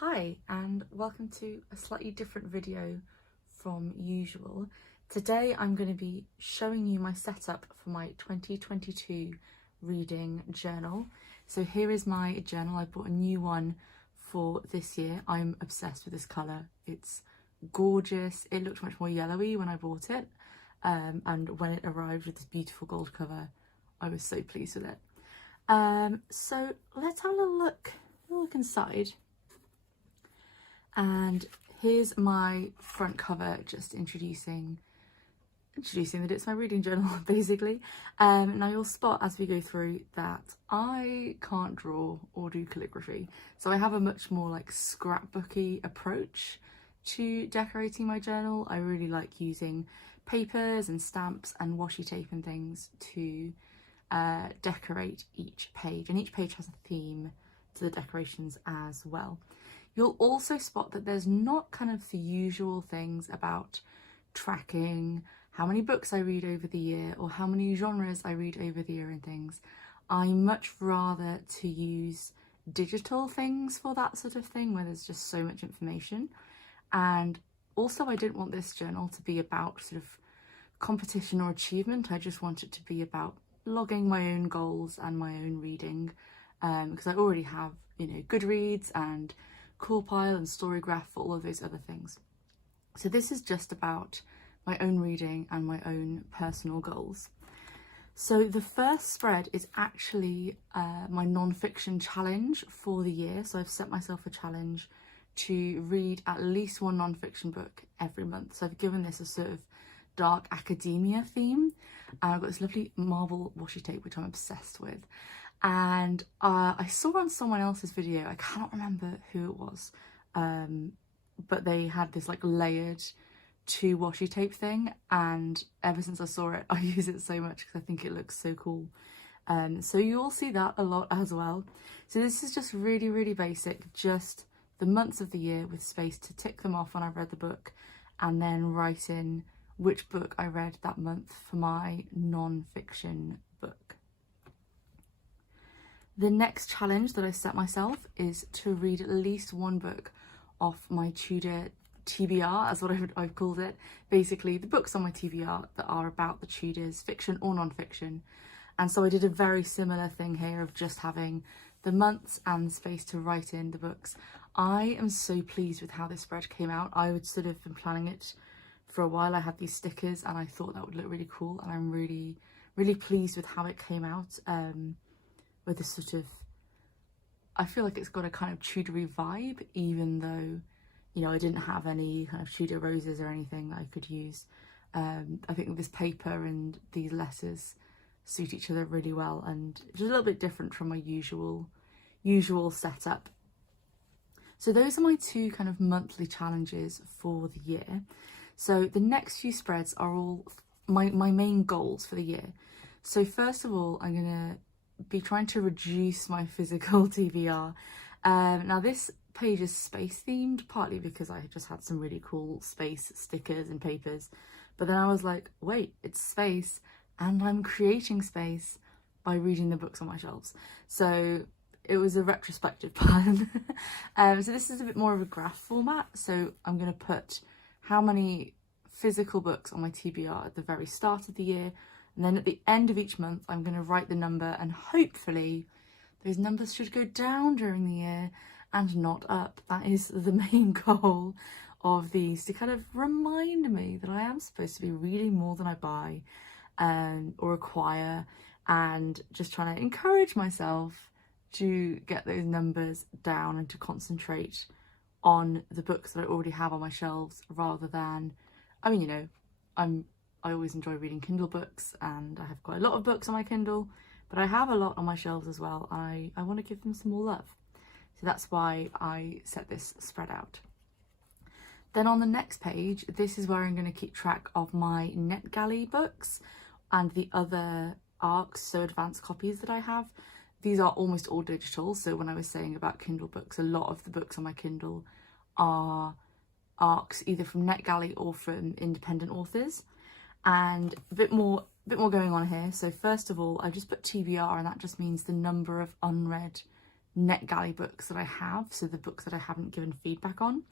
Hi and welcome to a slightly different video from usual. Today I'm going to be showing you my setup for my 2022 reading journal. So here is my journal. I bought a new one for this year. I'm obsessed with this colour. It's gorgeous. It looked much more yellowy when I bought it, and when it arrived with this beautiful gold cover I was so pleased with it. So let's have a little look inside. And here's my front cover, just introducing that it's my reading journal, basically. Now you'll spot as we go through that I can't draw or do calligraphy. So I have a much more like scrapbooky approach to decorating my journal. I really like using papers and stamps and washi tape and things to decorate each page. And each page has a theme to the decorations as well. You'll also spot that there's not kind of the usual things about tracking how many books I read over the year or how many genres I read over the year and things. I much rather to use digital things for that sort of thing where there's just so much information. And also I didn't want this journal to be about sort of competition or achievement. I just want it to be about logging my own goals and my own reading, because I already have, you know, Goodreads and Cool Pile and Storygraph for all of those other things. So this is just about my own reading and my own personal goals. So the first spread is actually my non-fiction challenge for the year. So I've set myself a challenge to read at least one non-fiction book every month. So I've given this a sort of dark academia theme. I've got this lovely marble washi tape which I'm obsessed with. And I saw on someone else's video, I cannot remember who it was, but they had this like layered 2 washi tape thing, and ever since I saw it I use it so much because I think it looks so cool. So you'll see that a lot as well. So this is just really basic, just the months of the year with space to tick them off when I've read the book, and then write in which book I read that month for my non-fiction book. The next challenge that I set myself is to read at least one book off my Tudor TBR, as what I've called it. Basically, the books on my TBR that are about the Tudors, fiction or non-fiction. And so I did a very similar thing here of just having the months and space to write in the books. I am so pleased with how this spread came out. I would sort of been planning it for a while. I had these stickers and I thought that would look really cool, and I'm really pleased with how it came out. With this sort of, I feel like it's got a kind of Tudory vibe, even though, you know, I didn't have any kind of Tudor roses or anything that I could use. I think this paper and these letters suit each other really well, and just a little bit different from my usual setup. So those are my 2 kind of monthly challenges for the year. So the next few spreads are all my main goals for the year. So first of all, I'm gonna be trying to reduce my physical TBR. Now this page is space themed, partly because I just had some really cool space stickers and papers, but then I was like, wait, it's space and I'm creating space by reading the books on my shelves. So it was a retrospective plan. So this is a bit more of a graph format, so I'm going to put how many physical books on my TBR at the very start of the year, and then at the end of each month I'm going to write the number, and hopefully those numbers should go down during the year and not up. That is the main goal of these, to kind of remind me that I am supposed to be reading more than I buy or acquire, and just trying to encourage myself to get those numbers down and to concentrate on the books that I already have on my shelves, rather than, I mean, you know, I always enjoy reading Kindle books, and I have quite a lot of books on my Kindle, but I have a lot on my shelves as well. I want to give them some more love. So that's why I set this spread out. Then on the next page, this is where I'm going to keep track of my NetGalley books and the other ARCs, so advanced copies that I have. These are almost all digital, so when I was saying about Kindle books, a lot of the books on my Kindle are ARCs, either from NetGalley or from independent authors. And a bit more going on here. So first of all, I just put TBR, and that just means the number of unread NetGalley books that I have, so the books that I haven't given feedback on.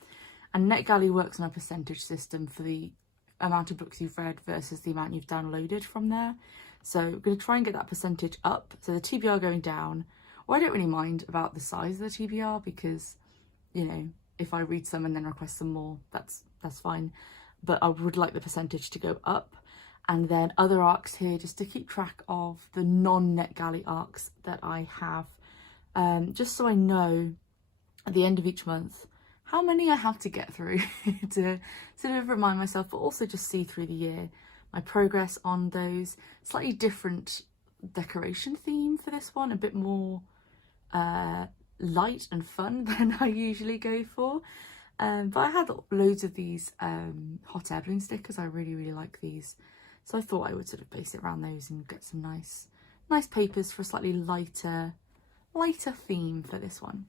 And NetGalley works on a percentage system for the amount of books you've read versus the amount you've downloaded from there. So I'm going to try and get that percentage up. So the TBR going down, well, I don't really mind about the size of the TBR because, you know, if I read some and then request some more, that's fine. But I would like the percentage to go up. And then other arcs here, just to keep track of the non-NetGalley arcs that I have, just so I know at the end of each month how many I have to get through to sort of remind myself, but also just see through the year my progress on those. Slightly different decoration theme for this one, a bit more light and fun than I usually go for. But I had loads of these hot air balloon stickers. I really like these. So I thought I would sort of base it around those and get some nice papers for a slightly lighter theme for this one.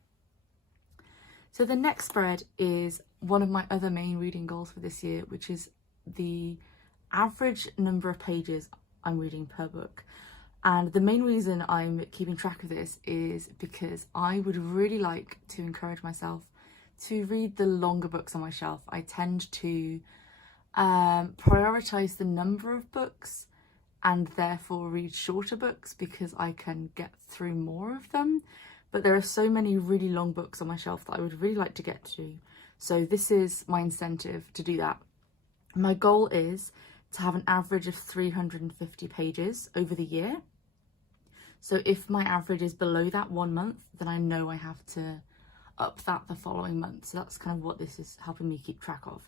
So the next spread is one of my other main reading goals for this year, which is the average number of pages I'm reading per book. And the main reason I'm keeping track of this is because I would really like to encourage myself to read the longer books on my shelf. I tend to prioritize the number of books and therefore read shorter books because I can get through more of them. But there are so many really long books on my shelf that I would really like to get to. So this is my incentive to do that. My goal is to have an average of 350 pages over the year. So if my average is below that one month, then I know I have to up that the following month. So that's kind of what this is helping me keep track of.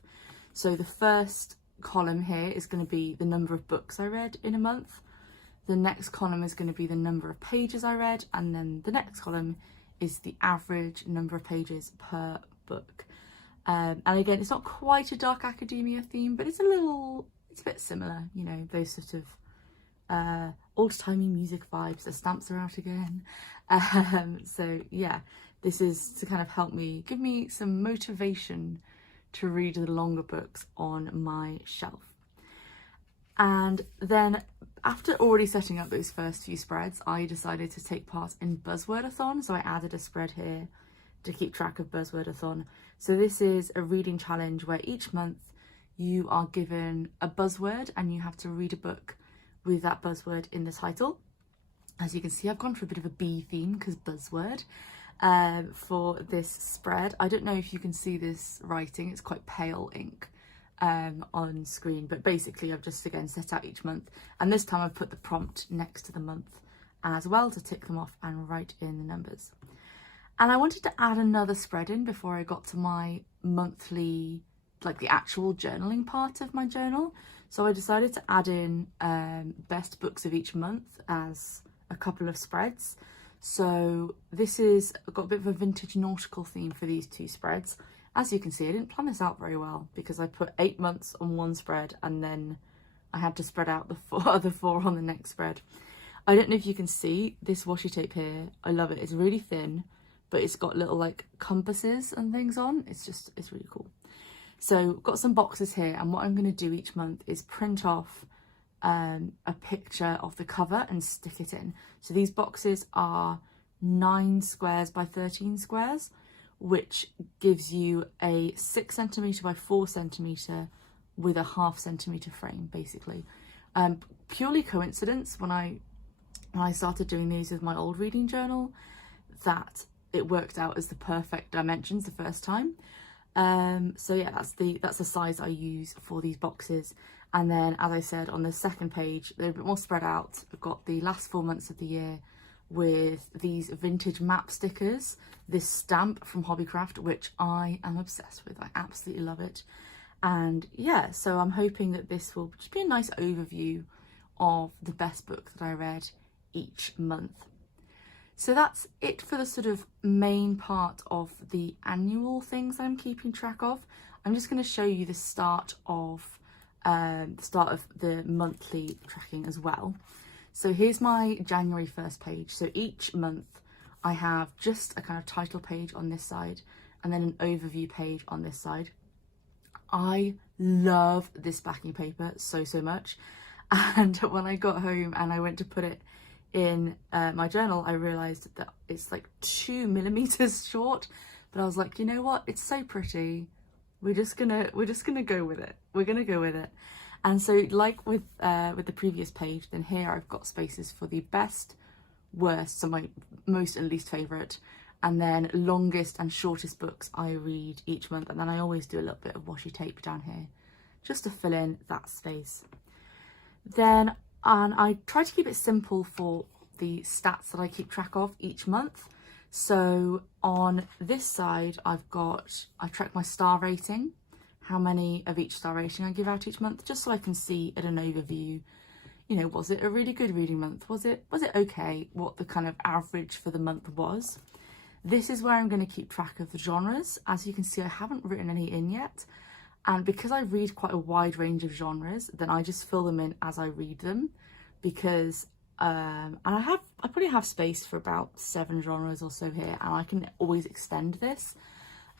So the first column here is going to be the number of books I read in a month. The next column is going to be the number of pages I read. And then the next column is the average number of pages per book. And again, it's not quite a dark academia theme, but it's a bit similar, you know, those sort of old-timey music vibes. The stamps are out again. So yeah, this is to kind of help me, give me some motivation to read the longer books on my shelf. And then after already setting up those first few spreads, I decided to take part in Buzzwordathon. So I added a spread here to keep track of Buzzwordathon. So this is a reading challenge where each month you are given a buzzword and you have to read a book with that buzzword in the title. As you can see, I've gone for a bit of a bee theme because buzzword for this spread. I don't know if you can see this writing, it's quite pale ink on screen, but basically I've just again set out each month, and this time I've put the prompt next to the month as well to tick them off and write in the numbers. And I wanted to add another spread in before I got to my monthly, like the actual journaling part of my journal. So I decided to add in best books of each month as a couple of spreads. So this is, I've got a bit of a vintage nautical theme for these two spreads. As you can see, I didn't plan this out very well because I put 8 months on one spread and then I had to spread out the other 4 on the next spread. I don't know if you can see this washi tape here. I love it. It's really thin, but it's got little like compasses and things on. It's really cool. So got some boxes here, and what I'm going to do each month is print off a picture of the cover and stick it in. So these boxes are 9 squares by 13 squares, which gives you a 6 centimetre by 4 centimetre with a 0.5 centimetre frame, basically. Purely coincidence, when I started doing these with my old reading journal, that it worked out as the perfect dimensions the first time. So yeah, that's the size I use for these boxes. And then, as I said, on the second page, they're a bit more spread out. I've got the last 4 months of the year with these vintage map stickers, this stamp from Hobbycraft, which I am obsessed with. I absolutely love it. And yeah, so I'm hoping that this will just be a nice overview of the best books that I read each month. So that's it for the sort of main part of the annual things I'm keeping track of. I'm just going to show you the start of the monthly tracking as well. So here's my January 1st page. So each month I have just a kind of title page on this side and then an overview page on this side. I love this backing paper so much. And when I got home and I went to put it in my journal, I realised that it's like 2 millimeters short, but I was like, you know what? It's so pretty. We're just gonna go with it. We're gonna go with it. And so, like with the previous page, then here I've got spaces for the best, worst, so my most and least favourite, and then longest and shortest books I read each month. And then I always do a little bit of washi tape down here, just to fill in that space. Then, and I try to keep it simple for the stats that I keep track of each month. So on this side, I track my star rating, how many of each star rating I give out each month, just so I can see at an overview, you know, was it a really good reading month? Was it okay? What the kind of average for the month was. This is where I'm going to keep track of the genres. As you can see, I haven't written any in yet. And because I read quite a wide range of genres, then I just fill them in as I read them, because and I probably have space for about 7 genres or so here, and I can always extend this.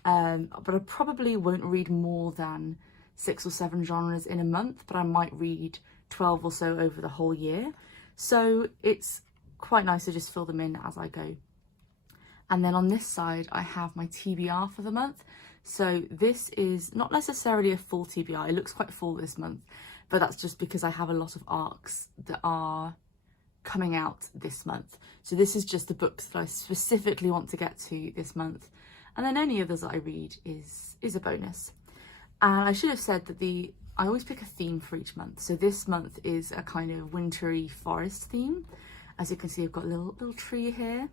But I probably won't read more than 6 or 7 genres in a month, but I might read 12 or so over the whole year. So it's quite nice to just fill them in as I go. And then on this side, I have my TBR for the month. So this is not necessarily a full TBR. It looks quite full this month, but that's just because I have a lot of arcs that are coming out this month. So this is just the books that I specifically want to get to this month. And then any others that I read is a bonus. And I should have said that I always pick a theme for each month. So this month is a kind of wintry forest theme. As you can see, I've got a little tree here.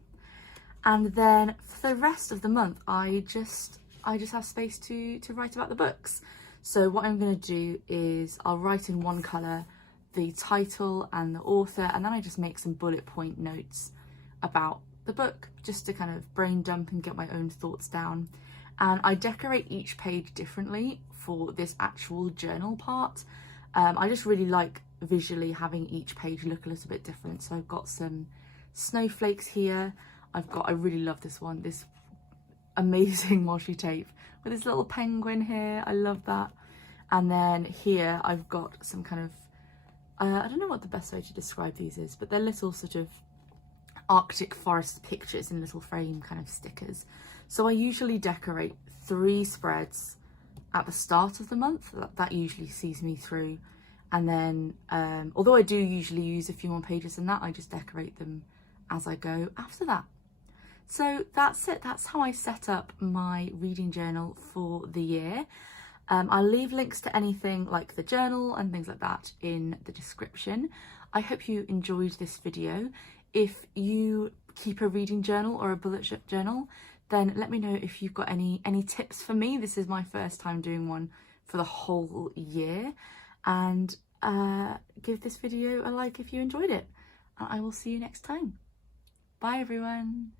And then for the rest of the month, I just have space to write about the books. So what I'm going to do is I'll write in one colour the title and the author, and then I just make some bullet point notes about the book, just to kind of brain dump and get my own thoughts down. And I decorate each page differently for this actual journal part. I just really like visually having each page look a little bit different. So I've got some snowflakes here. I really love this one, this amazing washi tape with this little penguin here. I love that. And then here I've got some kind of I don't know what the best way to describe these is, but they're little sort of Arctic forest pictures in little frame kind of stickers. So I usually decorate 3 spreads at the start of the month. That usually sees me through. And then although I do usually use a few more pages than that, I just decorate them as I go after that. So that's it. That's how I set up my reading journal for the year. I'll leave links to anything like the journal and things like that in the description. I hope you enjoyed this video. If you keep a reading journal or a bullet journal, then let me know if you've got any tips for me. This is my first time doing one for the whole year. And give this video a like if you enjoyed it. And I will see you next time. Bye everyone.